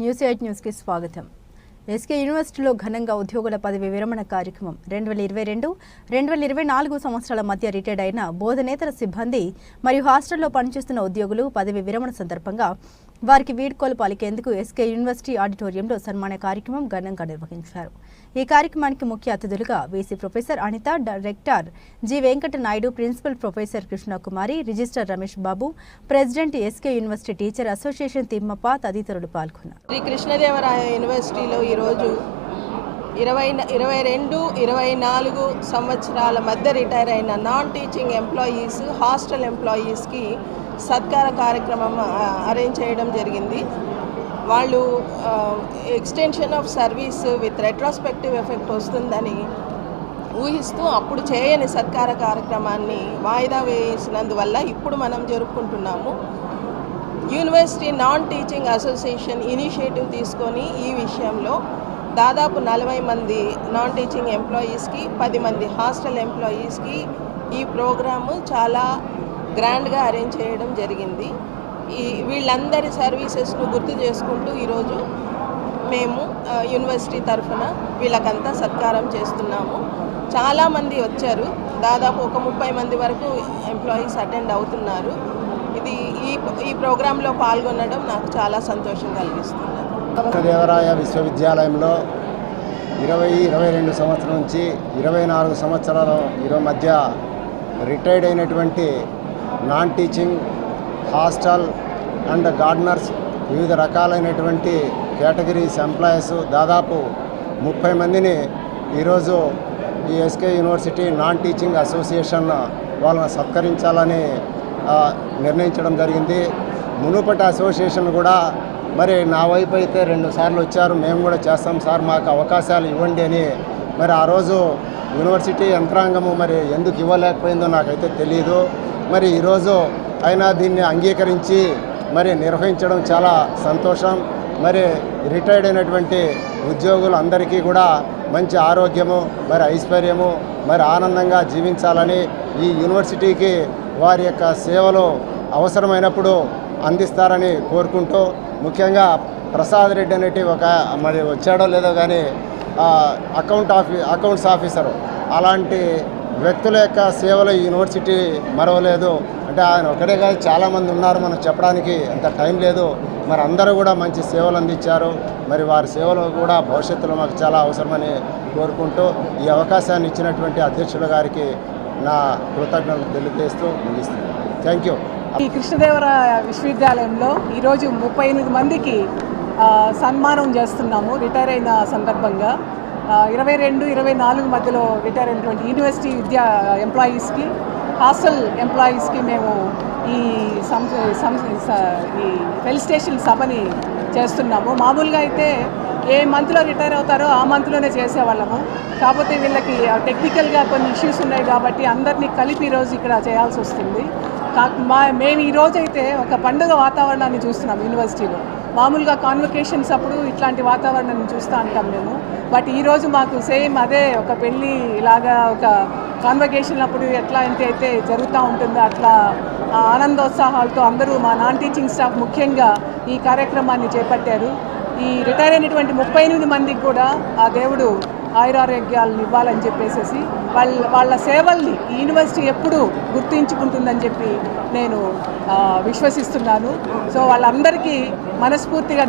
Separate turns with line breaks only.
News eight న్యూస్కి స్వాగతం. SK యూనివర్సిటీలో ఘనంగా ఉద్యోగుల పదవి విరమణ కార్యక్రమం. రెండు వేల ఇరవై రెండు రెండు వేల ఇరవై నాలుగు సంవత్సరాల మధ్య రిటైర్డ్ అయిన బోధనేతర సిబ్బంది మరియు హాస్టల్లో పనిచేస్తున్న ఉద్యోగులు పదవి విరమణ సందర్భంగా వారికి వీడ్కోలు పలికేందుకు ఎస్కే యూనివర్సిటీ ఆడిటోరియంలో సన్మాన కార్యక్రమం ఘనంగా నిర్వహించారు. ఈ కార్యక్రమానికి ముఖ్య అతిథులుగా VC professor Anitha director G Venkata Naidu principal professor Krishnakumari registrar Ramesh Babu president SK university teacher association Thimmappa తదితరులు పాల్గొన్నారు.
శ్రీ కృష్ణదేవరాయ యూనివర్సిటీలో ఈరోజు ఇరవై ఇరవై రెండు ఇరవై నాలుగు సంవత్సరాల మధ్య రిటైర్ అయిన నాన్ టీచింగ్ ఎంప్లాయీస్ హాస్టల్ ఎంప్లాయీస్కి సత్కార కార్యక్రమం అరేంజ్ చేయడం జరిగింది. వాళ్ళు extension of service with retrospective effect వస్తుందని ఊహిస్తూ అప్పుడు చేయని సత్కార కార్యక్రమాన్ని వాయిదా వేసినందువల్ల ఇప్పుడు మనం జరుపుకుంటున్నాము. University non teaching association initiative తీసుకొని ఈ విషయంలో దాదాపు నలభై మంది నాన్ టీచింగ్ ఎంప్లాయీస్కి పది మంది హాస్టల్ ఎంప్లాయీస్కి ఈ ప్రోగ్రాము చాలా గ్రాండ్గా అరేంజ్ చేయడం జరిగింది. ఈ వీళ్ళందరి సర్వీసెస్ను గుర్తు చేసుకుంటూ ఈరోజు మేము యూనివర్సిటీ తరఫున వీళ్ళకంతా సత్కారం చేస్తున్నాము. చాలామంది వచ్చారు. దాదాపు ఒక ముప్పై మంది వరకు ఎంప్లాయీస్ అటెండ్ అవుతున్నారు. ఇది ఈ ఈ ప్రోగ్రాంలో పాల్గొనడం నాకు చాలా సంతోషం కలిగిస్తుంది.
దేవరాయ విశ్వవిద్యాలయంలో ఇరవై ఇరవై రెండు సంవత్సరం నుంచి ఇరవై నాలుగు సంవత్సరాల ఇరవై మధ్య రిటైర్డ్ అయినటువంటి non teaching hostel and gardeners వివిధ రకాలైనటువంటి కేటగిరీస్ ఎంప్లాయీస్ దాదాపు ముప్పై మందిని ఈరోజు ఈ SK university non teaching association వాళ్ళని సత్కరించాలని నిర్ణయించడం జరిగింది. మునుపటి అసోసియేషన్ కూడా మరి నా వైపు అయితే రెండు సార్లు వచ్చారు. మేము కూడా చేస్తాం సార్ మాకు అవకాశాలు ఇవ్వండి అని మరి ఆ రోజు యూనివర్సిటీ యంత్రాంగము మరి ఎందుకు ఇవ్వలేకపోయిందో నాకైతే తెలియదు మరి ఈరోజు అయినా దీన్ని అంగీకరించి మరి నిర్వహించడం చాలా సంతోషం. మరి రిటైర్డ్ అయినటువంటి ఉద్యోగులందరికీ కూడా మంచి ఆరోగ్యము మరి ఐశ్వర్యము మరి ఆనందంగా జీవించాలని ఈ యూనివర్సిటీకి వారి యొక్క సేవలు అవసరమైనప్పుడు అందిస్తారని కోరుకుంటూ ముఖ్యంగా ప్రసాద్ రెడ్డి అనేటి ఒక మరి వచ్చాడో లేదో కానీ అకౌంట్ ఆఫీ అకౌంట్స్ ఆఫీసరు అలాంటి వ్యక్తుల యొక్క సేవలు యూనివర్సిటీ మరవలేదు. అంటే ఆయన ఒకటే కాదు చాలామంది ఉన్నారు మనం చెప్పడానికి. అంత టైం లేదు. మరి అందరూ కూడా మంచి సేవలు అందించారు. మరి వారి సేవలు కూడా భవిష్యత్తులో మాకు చాలా అవసరమని కోరుకుంటూ ఈ అవకాశాన్ని ఇచ్చినటువంటి అధ్యక్షుల గారికి నా కృతజ్ఞతలు తెలియజేస్తూ ముగిస్తున్నాను. థ్యాంక్ యూ
ఈ కృష్ణదేవరాయ విశ్వవిద్యాలయంలో ఈరోజు ముప్పై ఎనిమిది మందికి సన్మానం చేస్తున్నాము రిటైర్ అయిన సందర్భంగా. ఇరవై రెండు ఇరవై నాలుగు మధ్యలో రిటైర్ అయినటువంటి యూనివర్సిటీ విద్యా ఎంప్లాయీస్కి హాస్టల్ ఎంప్లాయీస్కి మేము ఈ సం స- ఈ ఫెలిస్టేషన్ సభని చేస్తున్నాము. మామూలుగా అయితే ఏ మంత్లో రిటైర్ అవుతారో ఆ మంత్లోనే చేసేవాళ్ళము. కాకపోతే వీళ్ళకి టెక్నికల్గా కొన్ని ఇష్యూస్ ఉన్నాయి కాబట్టి అందరినీ కలిపి ఈరోజు ఇక్కడ చేయాల్సి వస్తుంది. కా- మా మేము ఈరోజైతే ఒక పండుగ వాతావరణాన్ని చూస్తున్నాం యూనివర్సిటీలో. మామూలుగా కాన్వకేషన్స్ అప్పుడు ఇట్లాంటి వాతావరణం చూస్తూ ఉంటాం మేము. బట్ ఈరోజు మాకు సేమ్ అదే ఒక పెళ్ళి ఇలాగా ఒక కాన్వకేషన్ అప్పుడు ఎట్లా ఎంత అయితే జరుగుతూ ఉంటుందో అట్లా ఆ ఆనందోత్సాహాలతో అందరూ మా నాన్ టీచింగ్ స్టాఫ్ ముఖ్యంగా ఈ కార్యక్రమాన్ని చేపట్టారు. ఈ రిటైర్ అయినటువంటి ముప్పై ఎనిమిది మందికి కూడా ఆ దేవుడు ఆయురారోగ్యాలను ఇవ్వాలని చెప్పేసి వాళ్ళ వాళ్ళ సేవల్ని యూనివర్సిటీ ఎప్పుడు గుర్తించుకుంటుందని చెప్పి నేను విశ్వసిస్తున్నాను. సో వాళ్ళందరికీ మనస్ఫూర్తిగా